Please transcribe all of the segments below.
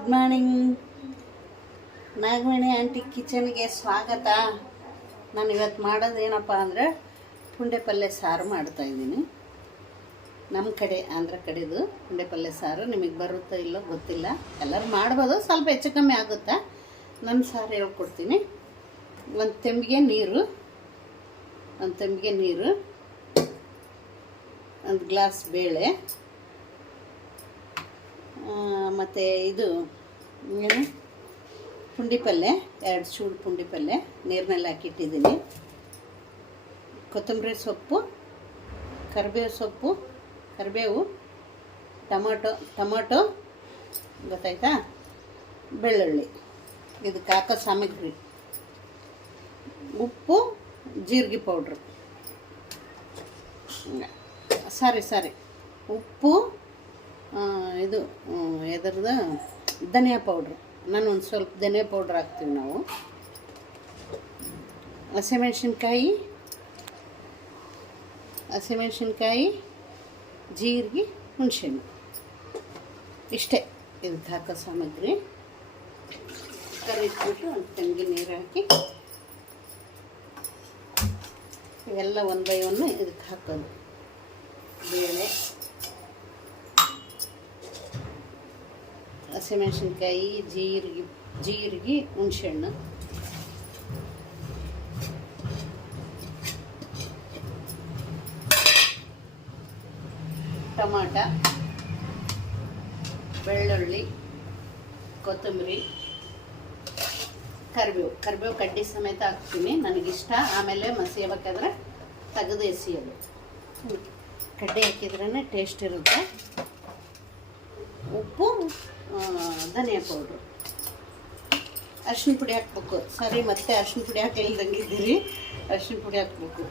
Good morning. Nagamani aunty ಕಿಚನ್ಗೆ ಸ್ವಾಗತ. ನಾನು ಇವತ್ತು ಮಾಡೋದು ಏನಪ್ಪ ಅಂದರೆ ಪುಂಡೆ ಪಲ್ಯ ಸಾರು ಮಾಡ್ತಾಯಿದ್ದೀನಿ. ನಮ್ಮ ಕಡೆ ಆಂಧ್ರ ಕಡೆದು ಪುಂಡೆ ಪಲ್ಯ ಸಾರು. ನಿಮಗೆ ಬರುತ್ತೋ ಇಲ್ಲೋ ಗೊತ್ತಿಲ್ಲ, ಎಲ್ಲರೂ ಮಾಡ್ಬೋದು, ಸ್ವಲ್ಪ ಹೆಚ್ಚು ಕಮ್ಮಿ ಆಗುತ್ತಾ. ನನ್ನ ಸಾರು ಹೇಳ್ಕೊಡ್ತೀನಿ. ಒಂದು ತೆಂಬಿಗೆ ನೀರು, ಒಂದು ಗ್ಲಾಸ್ ಬೇಳೆ, ಮತ್ತು ಇದು ಏನು ಪುಂಡಿ ಪಲ್ಯ, 2 ಚೂರು ಪುಂಡಿ ಪಲ್ಯ ನೀರಿನಲ್ಲಿ ಹಾಕಿಟ್ಟಿದ್ದೀನಿ. ಕೊತ್ತಂಬರಿ ಸೊಪ್ಪು, ಕರಿಬೇವು, ಟೊಮೊಟೊ ಗೊತ್ತಾಯ್ತಾ, ಬೆಳ್ಳುಳ್ಳಿ, ಇದಕ್ಕೆ ಹಾಕೋ ಸಾಮಗ್ರಿ, ಉಪ್ಪು, ಜೀರಿಗೆ ಪೌಡ್ರು, ಸಾರಿ ಉಪ್ಪು, ಇದು ಎದ್ರದ್ದು ಧನಿಯಾ ಪೌಡ್ರು. ನಾನು ಒಂದು ಸ್ವಲ್ಪ ಧನಿಯಾ ಪೌಡ್ರ್ ಹಾಕ್ತೀವಿ ನಾವು. ಹಸಿಮೆಣ್ಸಿನ್ಕಾಯಿ, ಜೀರಿಗೆ, ಹುಣಸೆಹಣ್ಣು, ಇಷ್ಟೇ ಇದಕ್ಕೆ ಹಾಕೋ ಸಾಮಗ್ರಿ. ಕರಿಟ್ಬಿಟ್ಟು ಒಂದು ತೆಂಗಿನ ನೀರು ಹಾಕಿ ಇವೆಲ್ಲ 1 by 1 ಇದಕ್ಕೆ ಹಾಕೋದು. ಬೇಳೆ, ಹಸಿಮೆಣ್ಸಿನ್ಕಾಯಿ, ಜೀರಿಗೆ, ಹುಣಸೆಹಣ್ಣು, ಟೊಮಾಟ, ಬೆಳ್ಳುಳ್ಳಿ, ಕೊತ್ತಂಬರಿ, ಕರಿಬೇವು ಕಡ್ಡಿ ಸಮೇತ ಹಾಕ್ತೀನಿ, ನನಗಿಷ್ಟ. ಆಮೇಲೆ ಮಸಿಯಬೇಕಾದ್ರೆ ತೆಗೆದು ಎಸಿಯೋದು. ಕಡ್ಡಿ ಹಾಕಿದ್ರೇ ಟೇಸ್ಟ್ ಇರುತ್ತೆ. ಉಪ್ಪು, ಧನಿಯಾ ಪೌಡ್ರು, ಅರಿಶಿನ ಪುಡಿ ಹಾಕ್ಬೇಕು. ಸರಿ, ಮತ್ತೆ ಅರಿಶಿನ ಪುಡಿ ಹಾಕಿಲ್ದಂಗಿದ್ದೀರಿ. ಅರಿಶಿನ ಪುಡಿ ಹಾಕ್ಬೇಕು,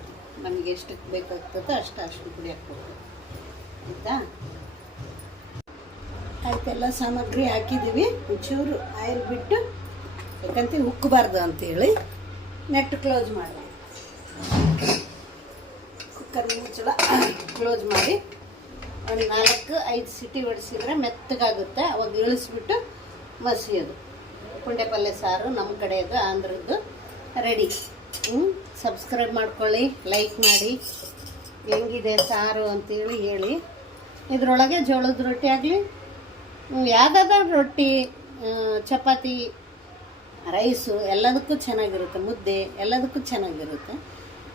ನಮಗೆ ಎಷ್ಟಕ್ಕೆ ಬೇಕಾಗ್ತದೋ ಅಷ್ಟು ಅರಿಶಿನ ಪುಡಿ ಹಾಕ್ಬೇಕು, ಆಯಿತಾ. ಆಯ್ತೆಲ್ಲ ಸಾಮಗ್ರಿ ಹಾಕಿದ್ದೀವಿ. ಒಂಚೂರು ಆಯಿಲ್ ಬಿಟ್ಟು, ಯಾಕಂತ ಉಕ್ಕಬಾರ್ದು ಅಂತೇಳಿ ನೆಟ್ ಕ್ಲೋಸ್ ಮಾಡಿ, ಕುಕ್ಕರ್ ಮುಚ್ಚಳ ಕ್ಲೋಸ್ ಮಾಡಿ ಒಂದು 4-5 ಸಿಟಿ ಹೊಡಿಸಿದ್ರೆ ಮೆತ್ತಗಾಗುತ್ತೆ. ಅವಾಗ ಇಳಿಸ್ಬಿಟ್ಟು ಮಸಿಯೋದು. ಪುಂಡೆ ಪಲ್ಯ ಸಾರು ನಮ್ಮ ಕಡೆದು, ಆಂಧ್ರದ್ದು ರೆಡಿ. ಸಬ್ಸ್ಕ್ರೈಬ್ ಮಾಡ್ಕೊಳ್ಳಿ, ಲೈಕ್ ಮಾಡಿ, ಹೆಂಗಿದೆ ಸಾರು ಅಂತೇಳಿ ಹೇಳಿ. ಇದರೊಳಗೆ ಜೋಳದ ರೊಟ್ಟಿ ಆಗಲಿ, ಯಾವುದಾದ್ರೂ ರೊಟ್ಟಿ, ಚಪಾತಿ, ರೈಸು ಎಲ್ಲದಕ್ಕೂ ಚೆನ್ನಾಗಿರುತ್ತೆ. ಮುದ್ದೆ ಎಲ್ಲದಕ್ಕೂ ಚೆನ್ನಾಗಿರುತ್ತೆ.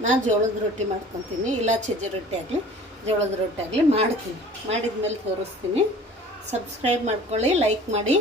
ನಾನು ಜೋಳದ ರೊಟ್ಟಿ ಮಾಡ್ಕೊತೀನಿ, ಇಲ್ಲ ಸಜ್ಜೆ ರೊಟ್ಟಿ ಆಗಲಿ, ಜೋಳದ ರೊಟ್ಟಿ ಆಗಲಿ ಮಾಡ್ತೀನಿ. ಮಾಡಿದ ಮೇಲೆ ತೋರಿಸ್ತೀನಿ. ಸಬ್ಸ್ಕ್ರೈಬ್ ಮಾಡ್ಕೊಳ್ಳಿ, ಲೈಕ್ ಮಾಡಿ.